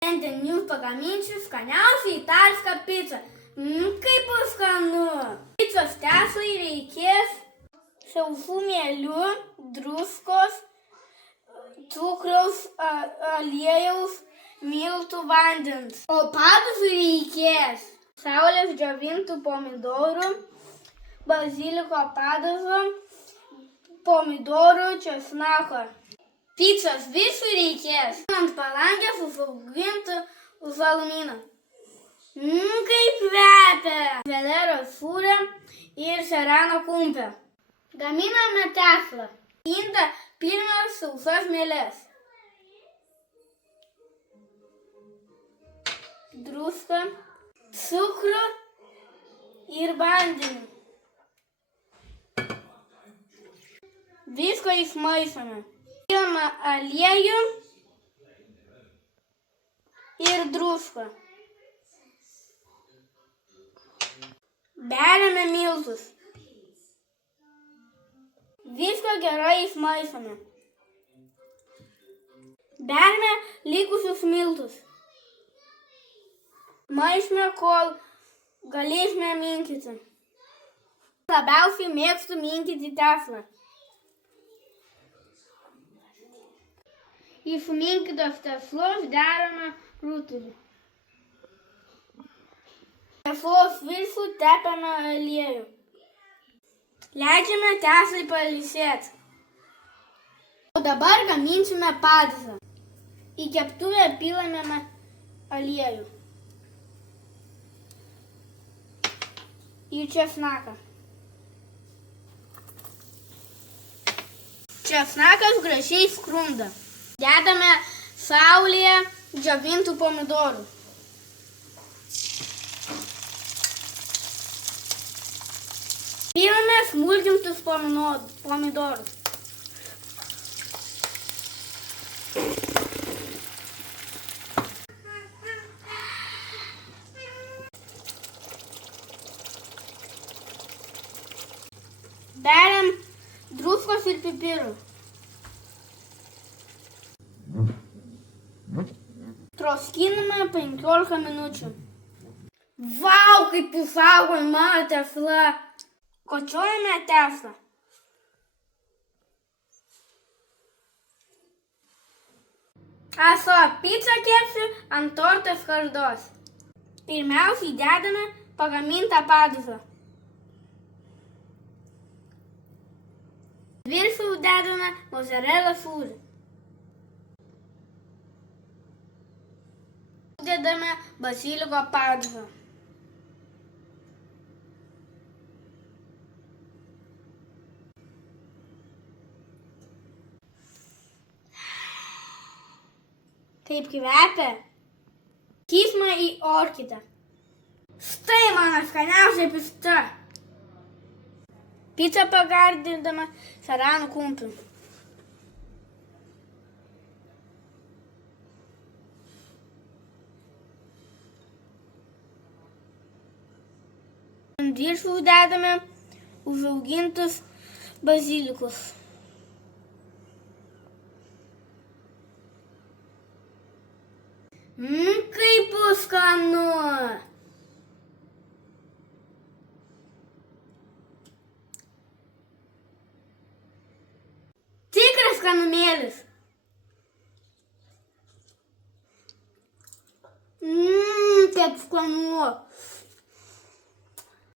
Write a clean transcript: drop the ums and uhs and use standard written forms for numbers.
Šiandien jums pagaminsiu skaniausią itališką picą. Kaip bus skanu! Picos tešlai reikės sausų mielių, druskos, cukraus, aliejaus, miltų, vandens. O padažui reikės saulės džiovintų pomidorų, baziliko padažo, pomidorų, česnako. Picos visų reikės ant palangės užaugintų žalumynų. Kaip kvepia! Velero sūrio ir serano kumpio. Gaminame tešlą. Indą pilną sausas mieles. Druską, cukrų ir vandenį. Viską išmaišome. Pilame aliejų ir druską. Beriame miltus. Viską gerai išmaišome. Beriame likusius miltus. Maišome, kol galėsime minkyti. Labiausiai mėgstu minkyti tešlą. Iš minkytos tešlos darome rutulį. Tešlos viršų tepame aliejų. Leidžiame tešlai pailsėti. O dabar gaminsime padažą. Į keptuvę pilame aliejų. Ir česnaką. Česnakas gražiai skrunda. Dedame saulėje džiovintų pomidorų. Pilame smulkintus pomidorus. Beriam druskos ir pipirų. Troskiname 15 minučių. Vau, kaip užaugo mano tešla! Kočiojame tešlą. Aš savo picą kepsiu ant torto skardos. Pirmiausiai dedame pagamintą padažą. Viršų dedame mozzarella sūrį. Dedame baziliko padažą. Kaip kvepia? Kismą į orkitę. Štai mano skaniausia pica. Picą pagardindama serano kumpiu. Ant viršų dedame užaugintus bazilikus. Kaip bus skanu! Tikras skanumėlis. Kaip skanu!